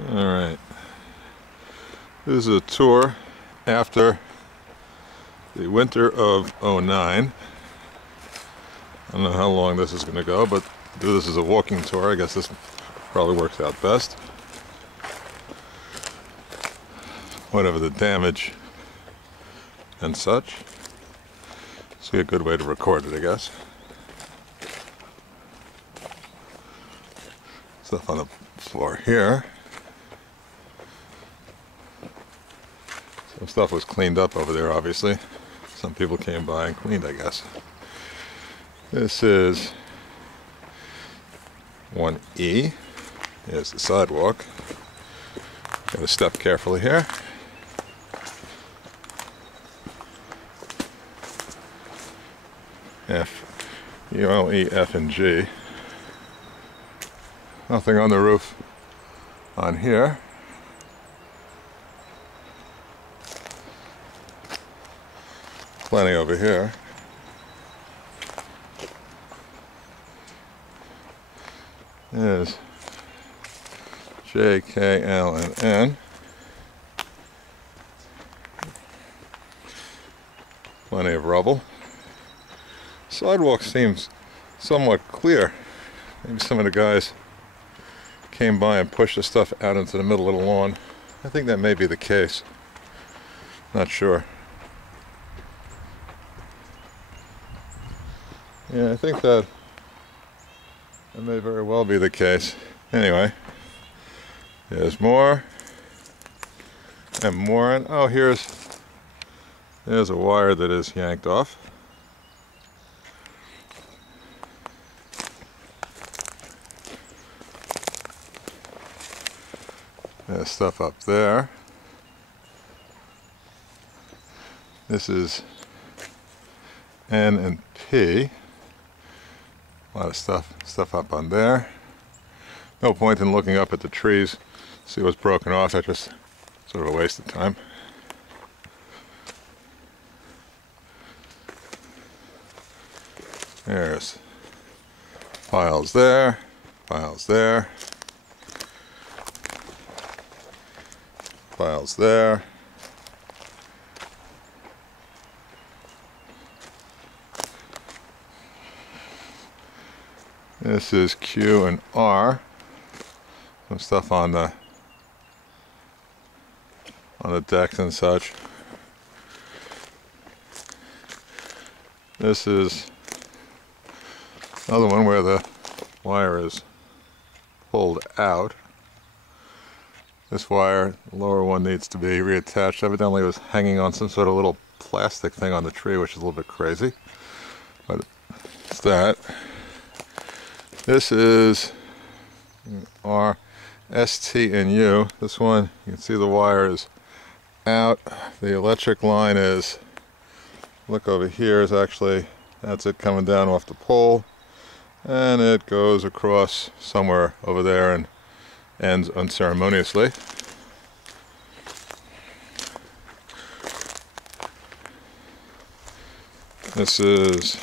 Alright, this is a tour after the winter of '09. I don't know how long this is going to go, but do this as a walking tour. I guess this probably works out best. Whatever the damage and such. It's a good way to record it, I guess. Stuff on the floor here. Some stuff was cleaned up over there, obviously. Some people came by and cleaned, I guess. This is 1E. Here's the sidewalk. Gotta step carefully here. F, U, E, F, and G. Nothing on the roof on here. Plenty over here. There's J, K, L, and N. Plenty of rubble. Sidewalk seems somewhat clear. Maybe some of the guys came by and pushed the stuff out into the middle of the lawn. I think that may be the case. Not sure. Yeah, I think that may very well be the case. Anyway, there's more and more. And oh, there's a wire that is yanked off. There's stuff up there. This is N and P. A lot of stuff up on there. No point in looking up at the trees, see what's broken off. That's just sort of a waste of time. There's piles there, piles there, piles there. This is Q and R. Some stuff on the decks and such. This is another one where the wire is pulled out. This wire, the lower one, needs to be reattached. Evidently it was hanging on some sort of little plastic thing on the tree, which is a little bit crazy. But it's that. This is R, S, T, and U. This one, you can see the wire is out. The electric line is, look over here, is actually, that's it coming down off the pole. And it goes across somewhere over there and ends unceremoniously. This is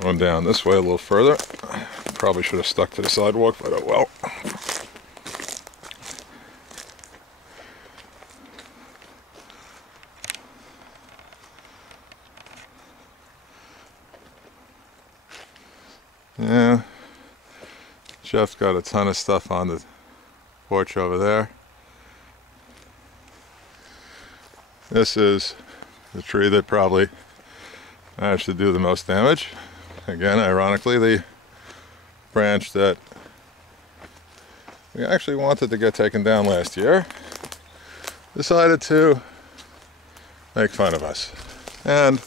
going down this way a little further. Probably should have stuck to the sidewalk, but oh well. Yeah, Jeff's got a ton of stuff on the porch over there. This is the tree that probably managed to do the most damage. Again, ironically, the branch that we actually wanted to get taken down last year decided to make fun of us. And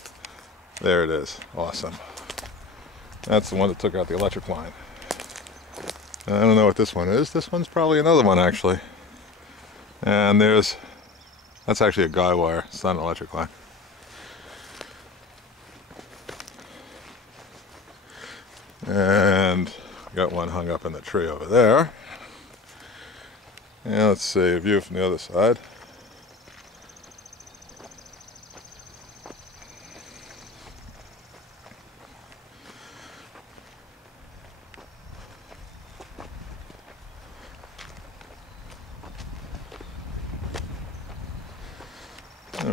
there it is. Awesome. That's the one that took out the electric line. I don't know what this one is. This one's probably another one, actually. And that's actually a guy wire. It's not an electric line. And got one hung up in the tree over there. And let's see, a view from the other side.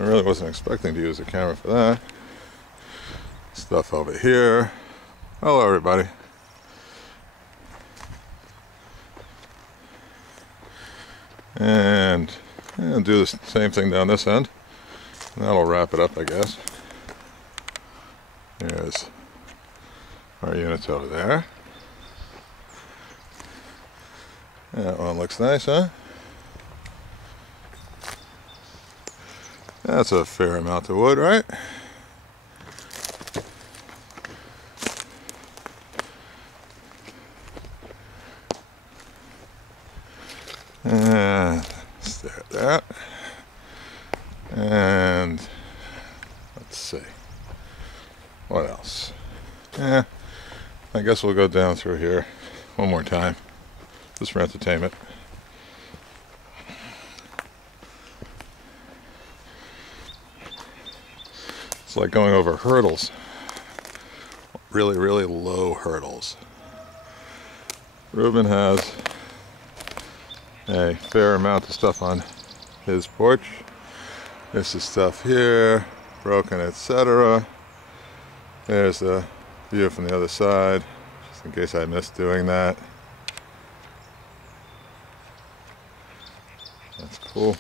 really wasn't expecting to use the camera for that. Stuff over here. Hello, everybody. And do the same thing down this end. That'll wrap it up, I guess. Here's our units over there. That one looks nice, huh? That's a fair amount of wood, right? And stare at that. And let's see. What else? I guess we'll go down through here one more time, just for entertainment. It's like going over hurdles. Really, really low hurdles. Ruben has a fair amount of stuff on his porch. This is stuff here, broken, etc. There's the view from the other side, just in case I missed doing that. That's cool.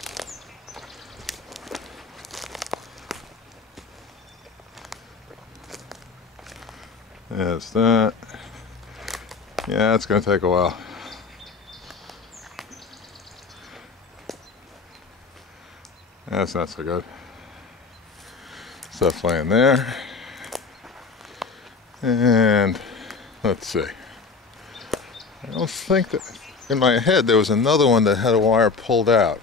There's that. Yeah, it's going to take a while. That's not so good. Stuff laying there. And let's see. I don't think that in my head there was another one that had a wire pulled out.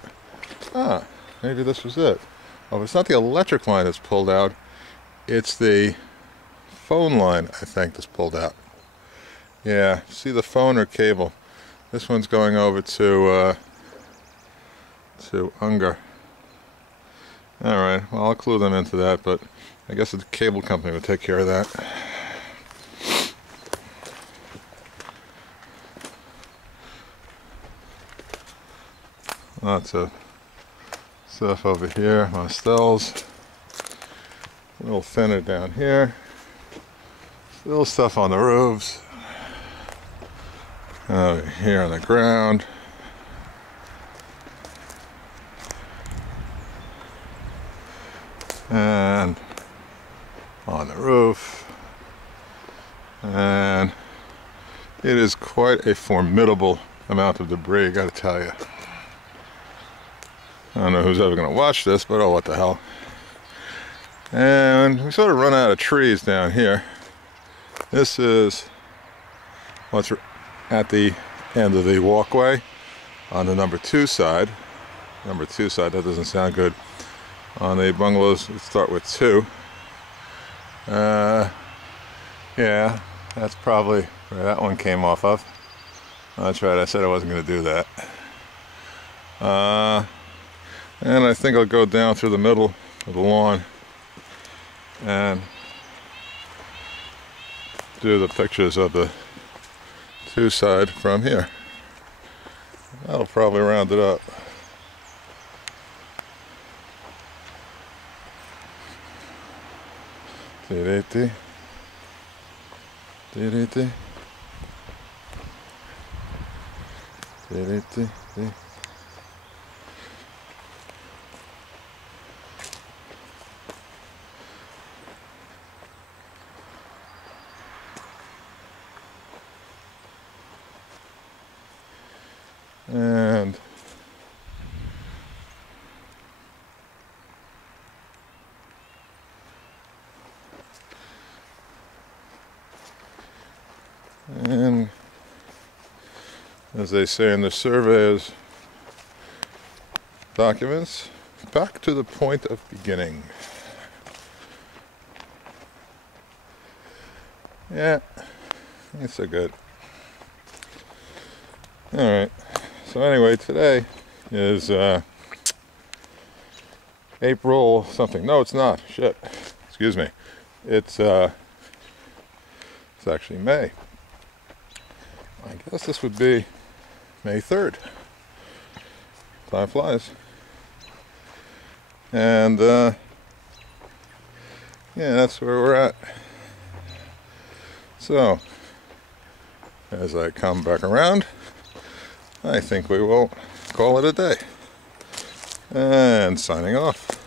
Ah, maybe this was it. Oh, it's not the electric line that's pulled out. It's the phone line, I think, that's pulled out. Yeah, see the phone or cable. This one's going over to Unger. Alright, well, I'll clue them into that, but I guess the cable company would take care of that. Lots of stuff over here, Mostels. A little thinner down here. Little stuff on the roofs. Over here on the ground. And on the roof. And it is quite a formidable amount of debris, I gotta tell you. I don't know who's ever gonna watch this, but oh, what the hell. And we sort of run out of trees down here. This is what's at the end of the walkway on the number 2 side. Number 2 side, that doesn't sound good. On the bungalows, let's start with 2. Yeah, that's probably where that one came off of. That's right, I said I wasn't going to do that. And I think I'll go down through the middle of the lawn and do the pictures of the 2 side from here. That'll probably round it up. Tirete. Tirete. Tirete. And as they say in the surveyor's documents, back to the point of beginning. Yeah, ain't so good. Alright, so anyway, today is April something. No, it's not. Shit. Excuse me. It's actually May. I guess this would be May 3rd. Time flies. And yeah, that's where we're at. So as I come back around, I think we will call it a day. And signing off.